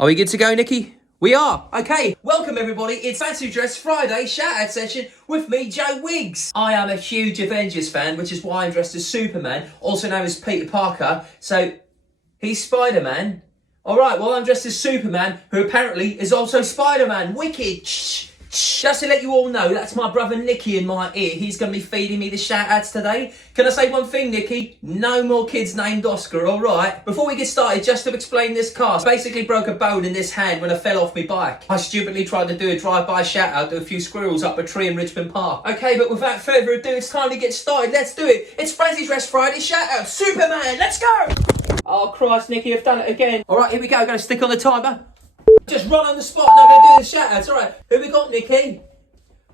Are we good to go, Nikki? We are. Okay, welcome everybody. It's Fancy Dress Friday shout-out session with me, Joe Wigs. I am a huge Avengers fan, which is why I'm dressed as Superman, also known as Peter Parker. So, he's Spider-Man. Alright, well I'm dressed as Superman, who apparently is also Spider-Man. Wicked. Shh. Just to let you all know, that's my brother Nicky in my ear. He's going to be feeding me the shout-outs today. Can I say one thing, Nicky? No more kids named Oscar, alright? Before we get started, just to explain this cast. Basically broke a bone in this hand when I fell off my bike. I stupidly tried to do a drive-by shout-out to a few squirrels up a tree in Richmond Park. Okay, but without further ado, it's time to get started. Let's do it. It's Fancy Dress Friday shout-out. Superman, let's go! Oh, Christ, Nicky, I've done it again. Alright, here we go. I'm going to stick on the timer. Just run on the spot and I'm going to do the shout-outs. Alright, who we got, Nicky?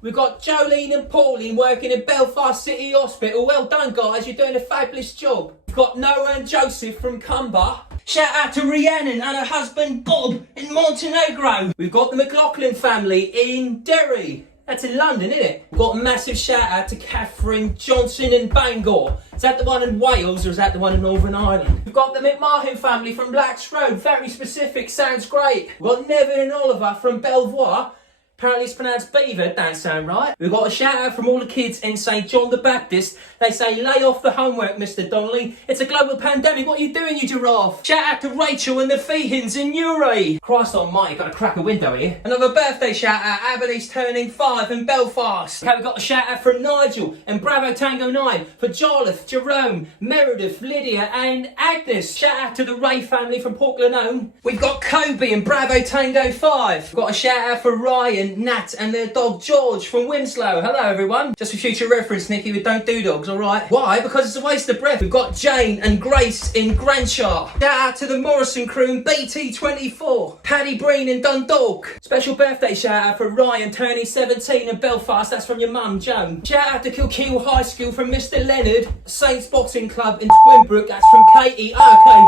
We've got Jolene and Pauline working in Belfast City Hospital. Well done, guys. You're doing a fabulous job. We've got Noah and Joseph from Cumber. Shout out to Rhiannon and her husband Bob in Montenegro. We've got the McLaughlin family in Derry. That's in London, isn't it? We've got a massive shout out to Catherine Johnson in Bangor. Is that the one in Wales or is that the one in Northern Ireland? We've got the McMahon family from Blacks Road. Very specific, sounds great. We've got Neville and Oliver from Belvoir. Apparently it's pronounced Beaver, don't sound right. We've got a shout out from all the kids in St John the Baptist. They say, lay off the homework, Mr Donnelly. It's a global pandemic, what are you doing, you giraffe? Shout out to Rachel and the Feehins in Newry. Christ almighty, got to crack a window here. Another birthday shout out, Aberdeen's turning 5 in Belfast. Okay, we've got a shout out from Nigel and Bravo Tango 9 for Jarlath, Jerome, Meredith, Lydia and Agnes. Shout out to the Ray family from Port Glenone. We've got Kobe and Bravo Tango 5. We've got a shout out for Ryan, Nat and their dog George from Winslow. Hello everyone. Just for future reference, Nicky, we don't do dogs, alright? Why? Because it's a waste of breath. We've got Jane and Grace in Granshire. Shout out to the Morrison crew in BT24. Paddy Breen in Dundalk. Special birthday shout out for Ryan turning 17 in Belfast. That's from your mum, Joan. Shout out to Kilkeel High School from Mr Leonard. Saints Boxing Club in Twinbrook. That's from Katie. Okay.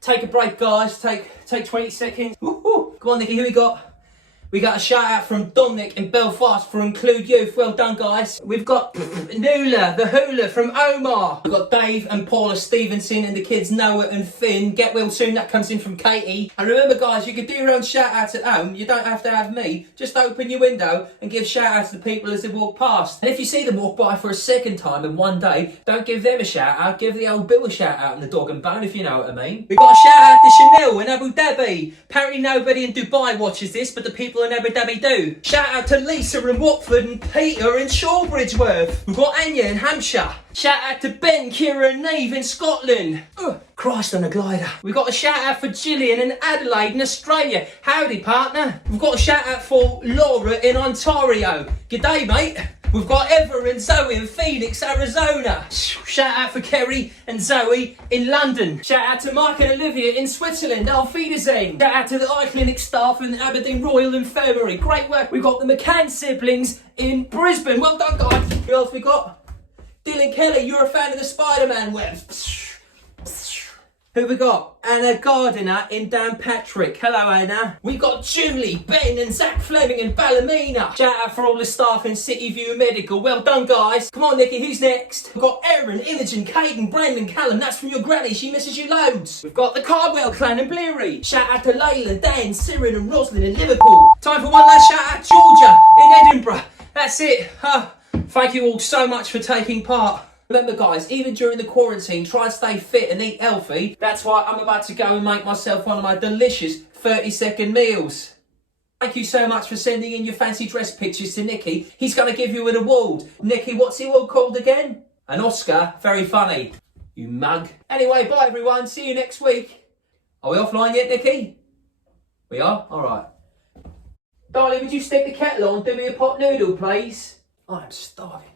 Take a break, guys. Take 20 seconds. Woo-hoo. Come on, Nicky, who we got? We got a shout out from Dominic in Belfast for Include Youth. Well done, guys. We've got Nula, the Hula from Omar. We've got Dave and Paula Stevenson and the kids Noah and Finn. Get well soon. That comes in from Katie. And remember, guys, you can do your own shout outs at home. You don't have to have me. Just open your window and give shout outs to people as they walk past. And if you see them walk by for a second time in one day, don't give them a shout out. Give the old Bill a shout out in the dog and bone, if you know what I mean. We've got a shout out to Chanel in Abu Dhabi. Apparently nobody in Dubai watches this, but the people in Abu Dhabi do. Shout out to Lisa in Watford and Peter in Shawbridgeworth. We've got Anya in Hampshire. Shout out to Ben, Kira and Neve in Scotland. Christ on a glider. We've got a shout out for Gillian in Adelaide in Australia. Howdy partner. We've got a shout out for Laura in Ontario. G'day mate. We've got Ever and Zoe in Phoenix, Arizona. Shout out for Kerry and Zoe in London. Shout out to Mike and Olivia in Switzerland. Auf Wiedersehen. Shout out to the eye clinic staff in Aberdeen Royal Infirmary. Great work. We've got the McCann siblings in Brisbane. Well done, guys. Who else we got? Dylan Kelly, you're a fan of the Spider-Man web. Who we got? Anna Gardiner in Downpatrick. Hello, Anna. We got Julie, Ben and Zach Fleming in Ballymena. Shout out for all the staff in City View Medical. Well done, guys. Come on, Nicky, who's next? We've got Erin, Imogen, Caden, Brandon, Callum. That's from your granny. She misses you loads. We've got the Cardwell clan in Bleary. Shout out to Layla, Dan, Sirin and Roslyn in Liverpool. Time for one last shout out, Georgia in Edinburgh. That's it. Thank you all so much for taking part. Remember guys, even during the quarantine, try and stay fit and eat healthy. That's why I'm about to go and make myself one of my delicious 30-second meals. Thank you so much for sending in your fancy dress pictures to Nicky. He's going to give you an award. Nicky, what's the award called again? An Oscar. Very funny. You mug. Anyway, bye everyone. See you next week. Are we offline yet, Nicky? We are? Alright. Darling, would you stick the kettle on? Do me a pot noodle, please. I'm starving.